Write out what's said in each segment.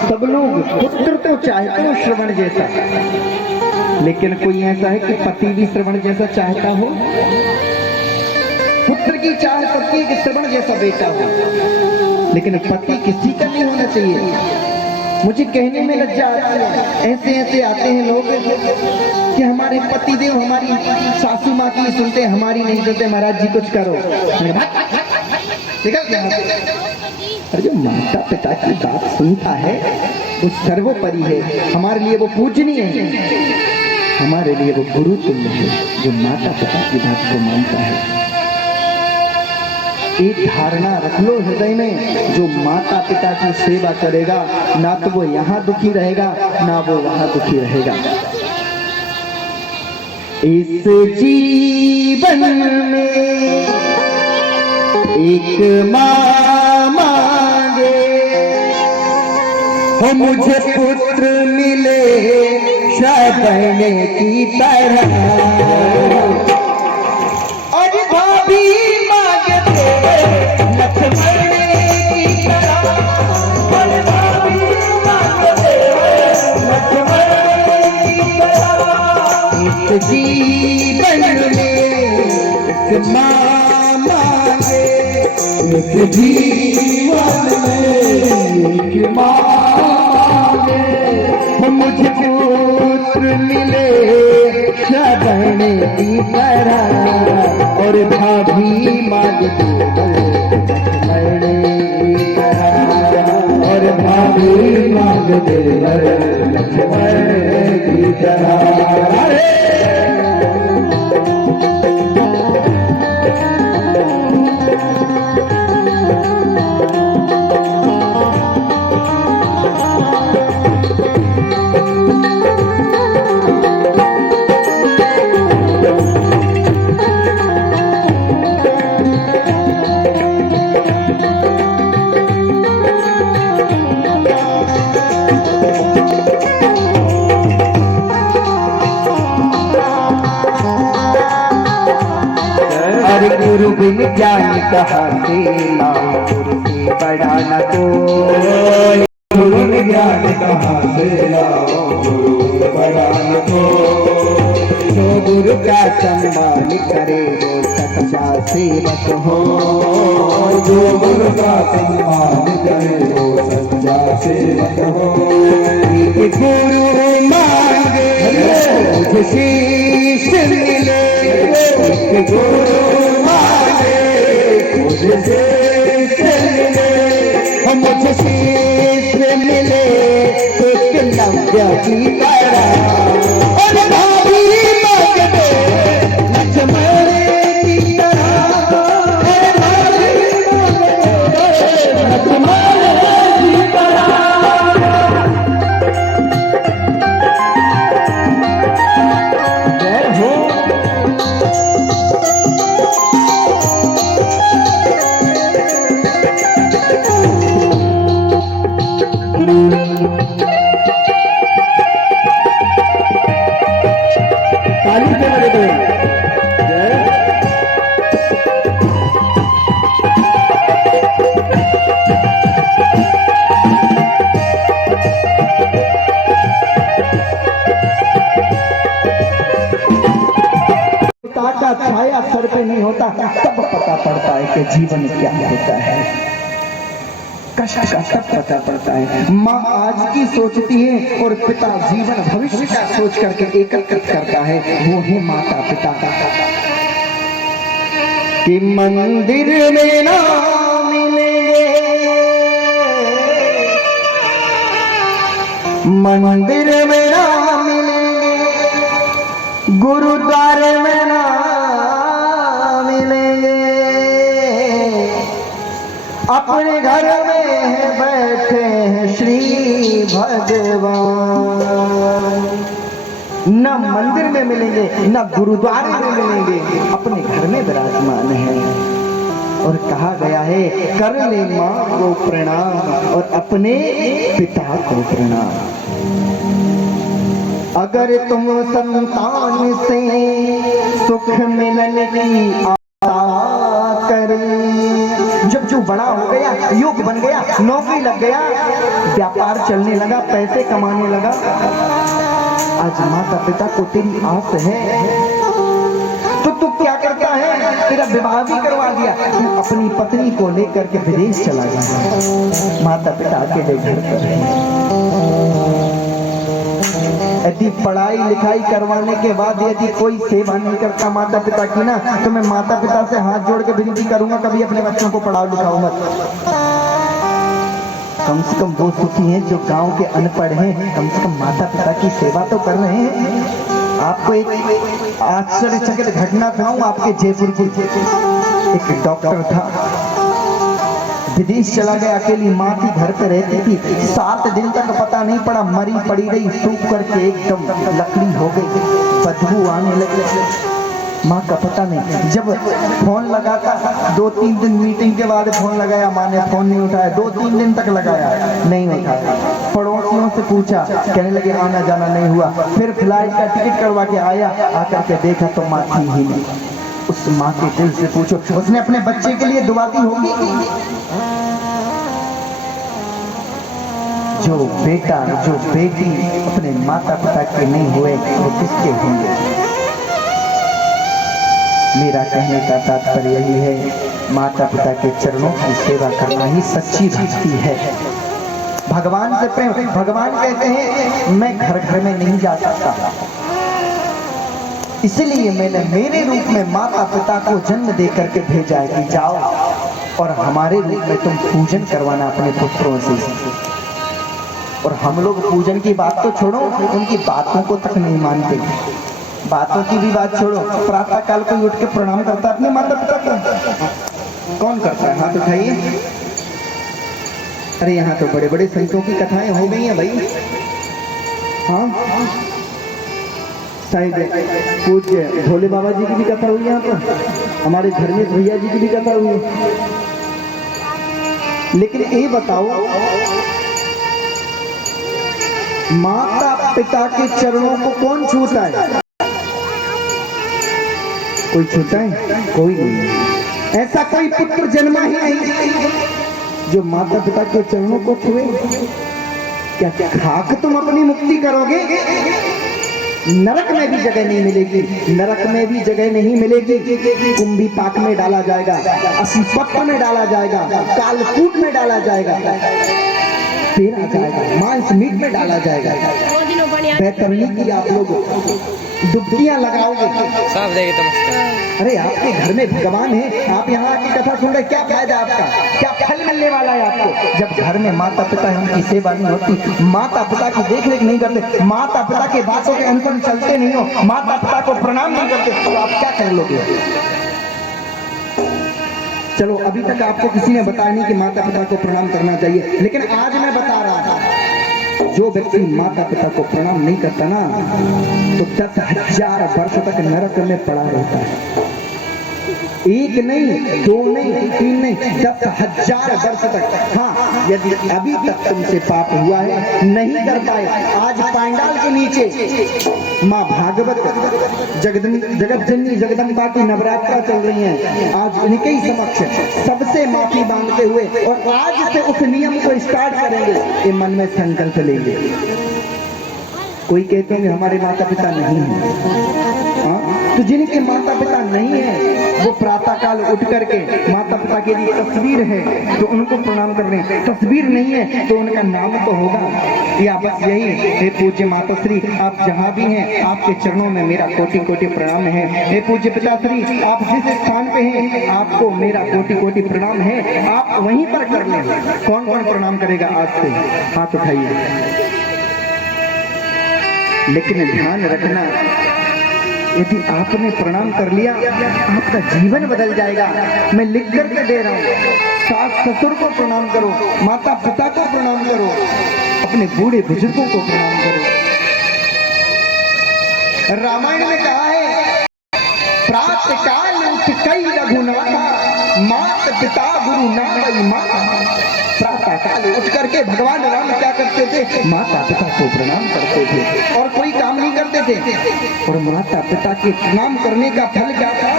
सब लोग पुत्र तो चाहते हो श्रवण जैसा, लेकिन कोई ऐसा है कि पति भी श्रवण जैसा चाहता हो? पुत्र की चाह सबकी कि श्रवण जैसा बेटा हो, लेकिन पति किसी का नहीं होना चाहिए। मुझे कहने में लज्जा आती है, ऐसे ऐसे आते हैं लोग कि हमारे पति देव हमारी सासू माँ की सुनते, हमारी नहीं सुनते। महाराज जी कुछ करो। अरे जो माता पिता की बात सुनता है वो सर्वोपरि है, हमारे लिए वो पूजनीय है, हमारे लिए वो गुरु तुल्य है जो माता पिता की बात को मानता है। एक धारणा रख लो हृदय में, जो माता पिता की सेवा करेगा ना तो वो यहाँ दुखी रहेगा ना वो वहां दुखी रहेगा। इस जीवन में एक माँ मांगे हो मुझे पुत्र मिले श्रवण की तरह, और भाभी मांगते लक्ष्मण की तरह, और भाभी मांगते लक्ष्मण की तरह। इस जीवन में एक माँ मांगे, इस जीवन में एक माँ मांगे मुझे पुत्र मिले श्रवण की तरह, और भाभी मांगते लक्ष्मण की तरह, और भाभी मांगते लक्ष्मण की तरह। गुरु बिन ज्ञान कहाँ से लाओ, गुरु से बड़ा न कोई। गुरु बिन ज्ञान कहाँ से लाओ, गुरु से बड़ा न कोई। जो गुरु का सम्मान करे वो सच्चा सेवक हो, जो गुरु का सम्मान करे वो सच्चा सेवक हो। एक गुरु मांगे मुझे शीश मिले, एक गुरु मुझे शीश मिले, मुझे शीश मिले एक नव्या की तरह, और भाभी मांगते लक्ष्मण की तरह, और भाभी मांगते लक्ष्मण की तरह। जय हो। छाया सर पे नहीं होता तब पता पड़ता है कि जीवन क्या होता है, कष्ट का तब पता पड़ता है। माँ आज की सोचती है और पिता जीवन भविष्य का सोच करके एकत्रित करता है, वो है माता पिता का। कि मंदिर में ना मिलेंगे, मंदिर में ना मिलेंगे, गुरुद्वारे में ना मिलेंगे, अपने घर में बैठे हैं श्री भगवान। न मंदिर में मिलेंगे न गुरुद्वारे में मिलेंगे, अपने घर में विराजमान है। और कहा गया है कर ले माँ को प्रणाम और अपने पिता को प्रणाम। अगर तुम संतान से सुख मिलने की आशा करे जब जो बड़ा हो गया, युग बन गया, नौकरी लग गया, व्यापार चलने लगा, पैसे कमाने लगा, आज माता पिता को तेरी आस है तो तू क्या करता है? तेरा विवाह भी करवा दिया, तू अपनी पत्नी को लेकर के विदेश चला गया, माता पिता अकेले घर पर हैं। यदि पढ़ाई लिखाई करवाने के बाद यदि कोई सेवा नहीं करता माता पिता की ना, तो मैं माता पिता से हाथ जोड़ के विनती करूंगा, कभी अपने बच्चों को पढ़ाओ लिखाओ मत। कम से कम वो सुखी हैं जो गांव के अनपढ़ हैं, कम से कम माता पिता की सेवा तो कर रहे हैं। आपको एक आश्चर्यचकित घटना सुनाऊं, आपके जयपुर की एक डॉक्टर था, विदेश चला गया, अकेली माँ थी, घर पे रहती थी, 7 दिन तक पता नहीं पड़ा, मरी पड़ी रही, सूख करके एकदम लकड़ी हो गई, बदबू आने लगी, माँ का पता नहीं। जब फोन लगाता, 2-3 दिन मीटिंग के बाद फोन लगाया, माँ ने फोन नहीं उठाया, 2-3 दिन तक लगाया, नहीं उठाया, पड़ोसियों से पूछा, कहने लगे आना जाना नहीं हुआ, फिर फ्लाइट का टिकट करवा के आया, आकर के देखा तो माँ थी ही नहीं। उस माँ के दिल से पूछो, उसने अपने बच्चे के लिए दुआ की होगी? जो बेटा जो बेटी अपने माता पिता के नहीं हुए वो किसके होंगे? मेरा कहने का तात्पर्य यही है, माता पिता के चरणों की सेवा करना ही सच्ची भक्ति है। भगवान से प्रेम, भगवान कहते हैं मैं घर घर में नहीं जा सकता, इसलिए मैंने मेरे रूप में माता पिता को जन्म दे करके भेजा है कि जाओ और हमारे रूप में तुम पूजन करवाना अपने पुत्रों से। और हम लोग पूजन की बात तो छोड़ो, उनकी बातों को तक नहीं मानते। बातों की भी बात छोड़ो, प्रातः काल को उठ के प्रणाम करता है अपने माता पिता को? कौन करता है? हाथ उठाइए। अरे यहाँ तो बड़े बड़े संतों की कथाएं हो गई हैं भाई। हाँ, शायद पूज्य भोले बाबा जी की भी कथा हुई यहाँ पर, हमारे धर्मेश भैया जी की भी कथा हुई है। लेकिन ये बताओ, माता पिता के चरणों को कौन छूता है? कोई छूता है? कोई नहीं। ऐसा कोई पुत्र जन्मा ही नहीं जो माता पिता के चरणों को छुए। क्या खाक तुम अपनी मुक्ति करोगे? नरक में भी जगह नहीं मिलेगी, नरक में भी जगह नहीं मिलेगी। कुंभी पाक में डाला जाएगा, असीपत्र में डाला जाएगा, कालकूट में डाला जाएगा, फिर आ जाएगा, मांस मीट में डाला जाएगा। बेतरनी की आप लोग डुबकियां लगाओगे। अरे आपके घर में भगवान है, आप यहाँ की कथा सुन रहे, क्या फायदा आपका? क्या फल मिलने वाला है आपको? जब घर में माता पिता है उनकी सेवा नहीं होती, माता पिता की देख रेख नहीं करते, माता पिता के बातों के अनुसार चलते नहीं हो, माता पिता को प्रणाम नहीं करते, तो आप क्या कर लोगे? चलो अभी तक आपको किसी ने बताया नहीं कि माता पिता को प्रणाम करना चाहिए, लेकिन आज मैं बता रहा था, जो व्यक्ति माता पिता को प्रणाम नहीं करता ना, तो 10,000 वर्ष तक नरक में पड़ा रहता है। एक नहीं, 2 नहीं, 3 नहीं, 10,000 वर्ष तक। हाँ, यदि अभी तक तुमसे पाप हुआ है, नहीं कर पाए, आज पांडाल के नीचे माँ भागवत जगत जननी जगदम्बा की नवरात्रा चल रही है, आज उनके ही समक्ष सबसे माफी मांगते हुए और आज से उस नियम को स्टार्ट करेंगे, ये मन में संकल्प लेंगे। कोई कहते हैं हमारे माता पिता नहीं है, तो जिनके माता पिता नहीं है वो प्रातः काल उठ करके माता पिता के लिए तस्वीर है तो उनको प्रणाम कर रहे हैं, तस्वीर नहीं है तो उनका नाम तो होगा। या बस यही हे पूज्य माता श्री, आप जहाँ भी हैं आपके चरणों में मेरा कोटि कोटि प्रणाम है। हे पूज्य पिता श्री, आप जिस स्थान पे हैं आपको मेरा कोटि कोटि प्रणाम है, आप वहीं पर कर लें। कौन कौन प्रणाम करेगा आज से? हाथ उठाइए। लेकिन ध्यान रखना, यदि आपने प्रणाम कर लिया आपका जीवन बदल जाएगा। मैं लिख करके दे रहा हूँ, सास ससुर को प्रणाम करो, माता पिता को प्रणाम करो, अपने बूढ़े बुजुर्गों को प्रणाम करो। रामायण में कहा है, प्रातः काल उठ कई रघुनाथा, मात पिता गुरु नाई माता। प्रातः काल उठ करके भगवान राम क्या करते थे? माता पिता को प्रणाम करते थे और कोई काम नहीं करते थे। और माता पिता के प्रणाम करने का फल क्या था?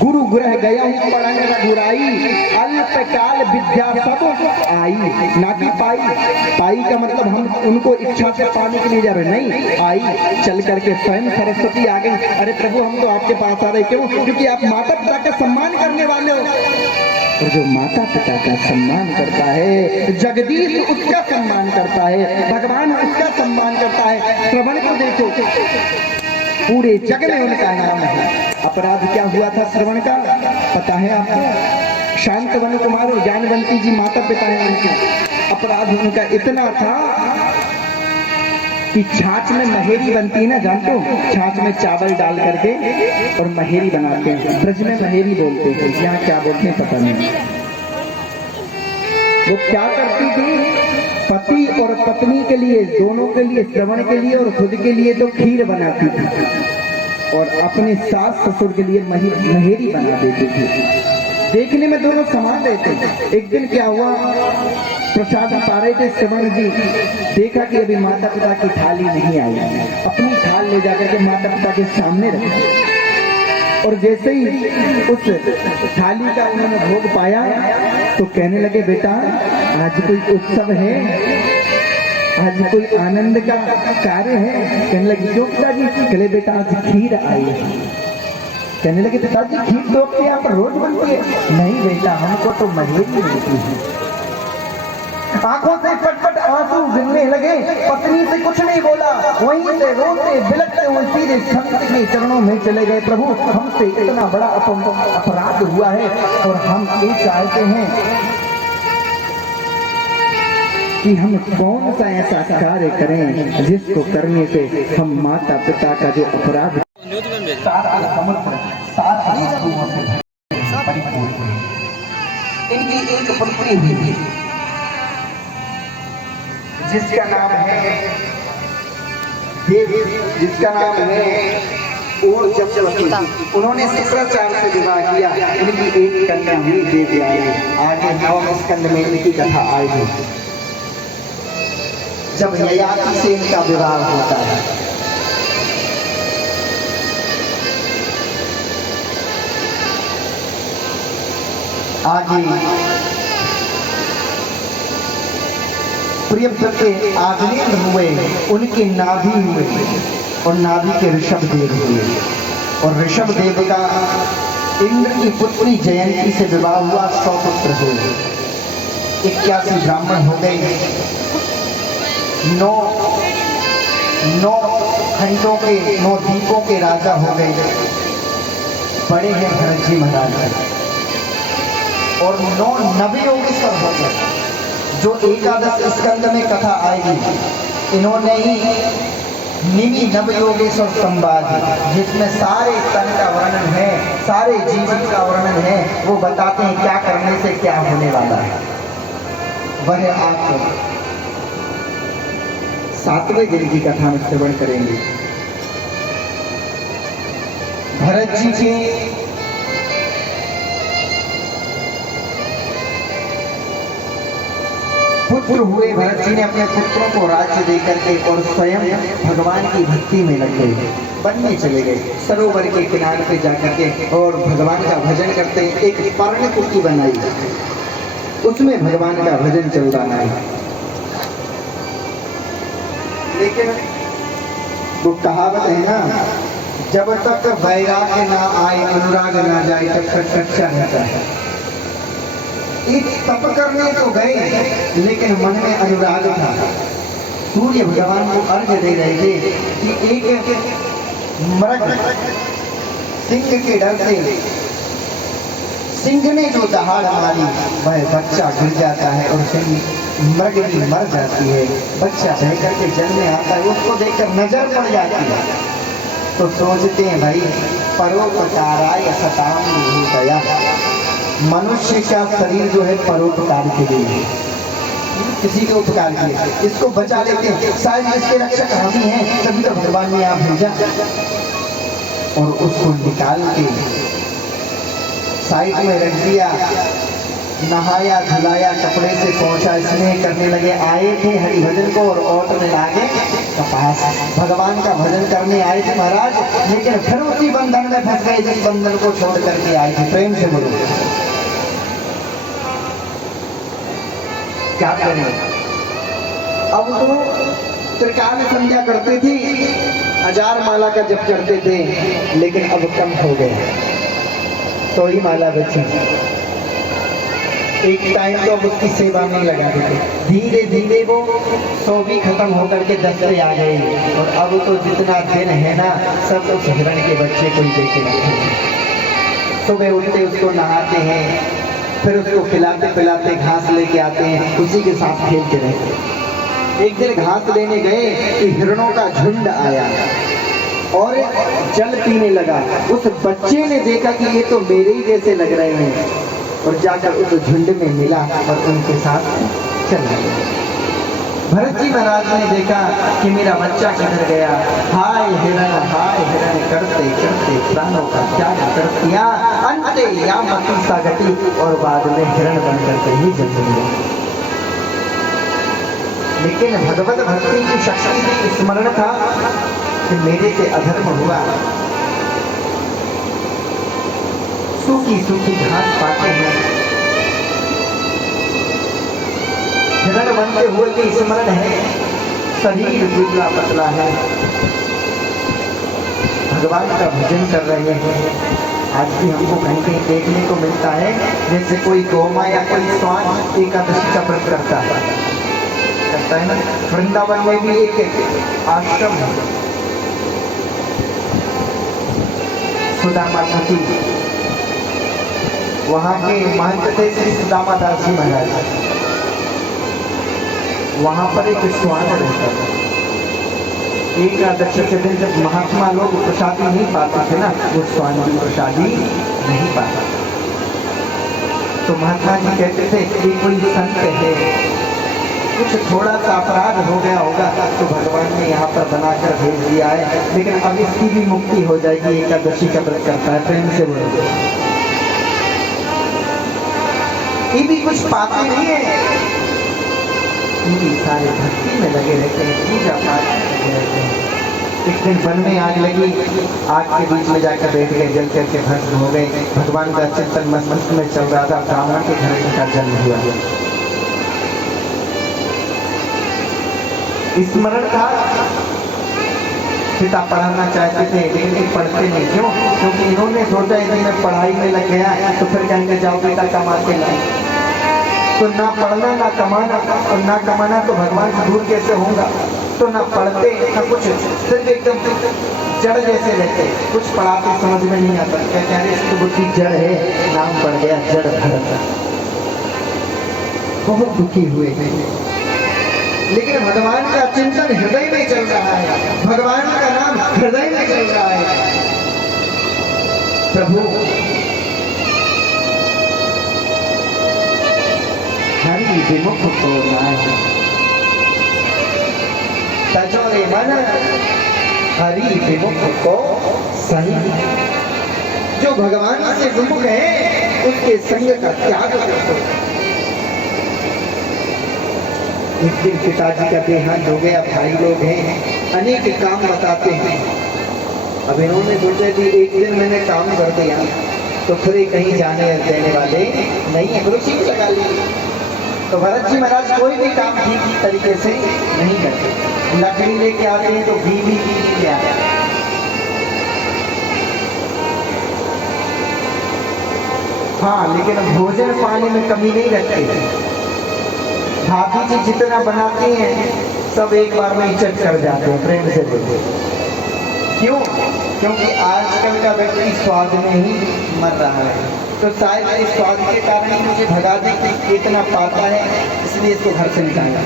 गुरु ग्रह गया हूँ पढ़न रघुराई, अल्प काल विद्या सब आई, ना कि पाई। पाई का मतलब हम उनको इच्छा से पाने के लिए जा रहे, नहीं, आई चल करके स्वयं सरस्वती आ गई। अरे प्रभु हम तो आपके पास आ रहे, क्यों? क्योंकि आप माता पिता का सम्मान करने वाले हो, और जो माता पिता का सम्मान करता है, जगदीश उसका सम्मान करता है, भगवान उसका सम्मान करता है। श्रवण को देखो, पूरे जग में उनका नाम है। अपराध क्या हुआ था श्रवण का, पता है आपको? शांतनु कुमार और ज्ञानवंती जी माता पिता हैं उनके। अपराध उनका इतना था कि छाछ में महेरी बनती है ना, जानते हो? छाछ में चावल डाल करके और महेरी बनाते हैं, ब्रज में महेरी बोलते हैं, यहाँ क्या बोलते हैं पता नहीं। वो क्या करती थी, पति और पत्नी के लिए, दोनों के लिए, श्रवण के लिए और खुद के लिए तो खीर बनाती थी, और अपने सास ससुर के लिए महेरी बना देती थी। देखने में दोनों समान रहते। एक दिन क्या हुआ, प्रसाद पा रहे थे श्रवण जी, देखा कि अभी माता पिता की थाली नहीं आई, अपनी थाल ले जाकर के माता पिता के सामने रखा, और जैसे ही उस थाली का उन्होंने भोग पाया तो कहने लगे, बेटा आज कोई उत्सव है, आज कोई आनंद का कार्य है? कहने लगे क्यों पिताजी? कहले बेटा आज खीर आई है। कहने लगे पिताजी खीर तो आपके यहाँ पर रोज बनती है। नहीं बेटा हमको तो महेरी मिलती है। आंखों से पटपट आंसू गिरने लगे, पत्नी से कुछ नहीं बोला, वहीं से रोते बिलखते हुए सीधे संत के चरणों में चले गए। प्रभु हमसे इतना बड़ा अपराध हुआ है, और हम ये चाहते हैं कि हम कौन सा ऐसा कार्य करें जिसको करने से हम माता पिता का जो अपराध इनकी एक पत्नी हुई जिसका नाम है देवी, जिसका नाम है और जपवती। उन्होंने शुक्राचार्य से विवाह किया, इनकी एक कन्या हुई देवयानी। आगे 9वें स्कंद में इनकी कथा आएगी, जब ययाति से इनका विवाह होता है। आगे प्रियव्रत के आग्नेय हुए, उनके नाभि हुए, और नाभि के ऋषभदेव हुए, और ऋषभदेव का इंद्र की पुत्री जयंती से विवाह हुआ, 100 पुत्र हुए, 81 ब्राह्मण हो गए, 9 खंडों के 9 द्वीपों के राजा हो गए। बड़े हैं भरत जी महाराज, और 9 नवयोगेश्वर हो गए, जो 11 स्कंद में कथा आएगी। इन्होंने ही निमि नवयोगेश्वर संवाद, जिसमें सारे तन का वर्णन है, सारे जीवन का वर्णन है, वो बताते हैं क्या करने से क्या होने वाला है। वह आप 7वें दिन की कथा में श्रवण करेंगे। भरत जी के पुत्र हुए। भरत जी ने अपने पुत्रों को राज्य देकर के और स्वयं भगवान की भक्ति में लग गए, बनने चले गए। सरोवर के किनारे पे जाकर के और भगवान का भजन करते हैं। एक पर्ण कुटी बनाई, उसमें भगवान का भजन चल रहा है। लेकिन वो कहावत है ना, जब तक वैराग्य ना आए, अनुराग ना जाए, तब तक कच्चा रहता है। एक तप करने तो गए, लेकिन मन में अनुराग था। सूर्य भगवान को अर्घ्य दे रहे थे कि एक मृग सिंह के डर से, सिंह ने जो दहाड़ मारी वह बच्चा गिर जाता है और सिंह मृग भी मर जाती है। बच्चा बह करके जल में आता है, उसको देखकर नजर पड़ जाती है, तो सोचते हैं भाई परोपकाराय सताम विभूतया, मनुष्य का शरीर जो है परोपकार के लिए है, किसी के उपकार के लिए, इसको बचा लेते हैं, शायद इसके रक्षक हम ही हैं, तभी तो भगवान ने यहाँ भेजा। और उसको निकाल के साइड में रख दिया, नहाया धुलाया, कपड़े से पहुंचा, स्नेह करने लगे। आए थे हरिभजन को और औटने लागे के पास भगवान का भजन करने आए थे महाराज, लेकिन फिर उसी बंधन में फंस गए जिस बंधन को छोड़ करके आए थे। प्रेम से बोलो क्या करें। अब तो त्रिकाल संध्या करते थे, 1000 माला का जप करते थे, लेकिन अब कम हो गया, तो ही माला बची। एक टाइम तो अब उसकी सेवा में लगा देते, धीरे धीरे वो 100 भी खत्म होकर के 10 पे आ गई, और अब तो जितना दिन है ना सब उस हिरण के बच्चे को ही देके रखे हैं। सुबह उठते उसको नहाते हैं, फिर उसको खिलाते पिलाते घास लेके आते हैं, उसी के साथ खेलते रहते। एक दिन घास लेने गए कि हिरणों का झुंड आया और जल पीने लगा। उस बच्चे ने देखा कि ये तो मेरे ही जैसे लग रहे हैं, और जाकर उस झुंड में मिला और उनके साथ चला गया। भरत जी महाराज ने देखा कि मेरा बच्चा किधर गया, हाय हिरण करते करते प्राणों का त्याग कर दिया, अंते या मती सा गति, और बाद में हिरण बन करके ही जन्म लिया। लेकिन भगवत भक्ति की शक्ति भी स्मरण था कि मेरे से अधर्म हुआ, सूखी सूखी घास पाते हैं, हिरण बनते हुए भी स्मरण है, शरीर दुबला पतला है, भगवान का भजन कर रहे हैं। आज भी हमको कहीं कहीं देखने को मिलता है जैसे कोई गौमा या कोई स्वान एकादशी का व्रत करता है ना। वृंदावन में भी एक आश्रम है, सुदामा जी, वहाँ के महंत थे श्री सुदामा दास जी महाराज। वहाँ पर एक स्वान रहता था। एकादशी के दिन जब महात्मा लोग प्रसादी नहीं पाते थे ना, वो स्वान भी प्रसादी नहीं पाता। तो महात्मा जी कहते थे कि कोई संत है, कुछ थोड़ा सा अपराध हो गया होगा तो भगवान ने यहाँ पर बनाकर भेज दिया है, लेकिन अब इसकी भी मुक्ति हो जाएगी, एकादशी का व्रत करता है। प्रेम से बोलो, ये भी कुछ पाते नहीं है, ये सारे भक्ति में लगे रहते हैं, पूजा पाठ में लगे रहते हैं। एक दिन वन में आग लगी, आग के बीच में जाकर बैठ गए, जल करके भस्म हो गए। भगवान का चिंतन मस्त में चल रहा था, ब्राह्मण के घर का जन्म हुआ। स्मरण था, पिता पढ़ाना चाहते थे लेकिन पढ़ते नहीं। क्यों? क्योंकि इन्होंने सोचा यदि मैं पढ़ाई में लग गया तो फिर कहेंगे जाओ बेटा कमा के लाए। तो ना पढ़ना ना कमाना, और ना कमाना तो भगवान से दूर कैसे होगा। तो ना पढ़ते ना कुछ, सिर्फ एकदम जड़ जैसे रहते, कुछ पढ़ाते समझ में नहीं आता। कहते हैं इसकी बुद्धि जड़ है, नाम पड़ गया जड़ भरत। बहुत दुखी हुए। लेकिन भगवान का चिंतन हृदय में चल रहा है, भगवान का नाम हृदय में चल रहा है। प्रभु हरि विमुख को नाय तजो रे मन, हरि विमुख को सही। जो भगवान से विमुख है उसके संग का त्याग करो। एक दिन पिताजी का देहांत हो गया, भाई लोग हैं, अनेक काम बताते हैं। अब इन्होंने सोचा कि एक दिन मैंने काम कर दिया तो फिर कहीं जाने देने वाले नहीं है, रुचि लगा ली। तो भरत जी महाराज कोई भी काम ठीक तरीके से नहीं करते। लकड़ी लेके आते हैं तो बीवी ले आते हैं। हाँ, लेकिन भोजन पानी में कमी नहीं रखते। भाभी जी जितना बनाती हैं सब एक बार में इज्जत कर जाते हैं। प्रेम से बोलते। क्यों? क्योंकि आजकल का व्यक्ति स्वाद में ही मर रहा है। तो शायद इस स्वाद के कारण ही मुझे भगा दे, इतना पाता है इसलिए इसको घर से निकाला।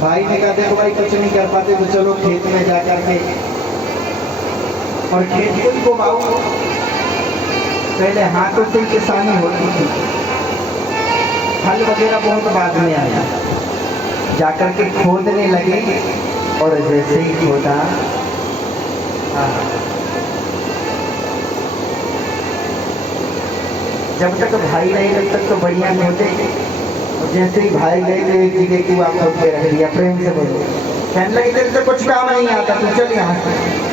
भाई ने कहा देखो भाई कुछ नहीं कर पाते तो चलो खेत में जा करके, और खेत को ही घुमाओ। पहले हाथों से किसानी होती थी, हल वगैरह बहुत बाद में आया। जाकर के खोदने लगे और जैसे ही खोदा जब तक भाई नहीं तब तक तो बढ़िया खोदे, और जैसे ही भाई गए तो एक जगह कुआं खोद के रख दिया। प्रेम से बोलो। कहने लगी तेरे से कुछ काम नहीं आता, तू चल यहाँ से।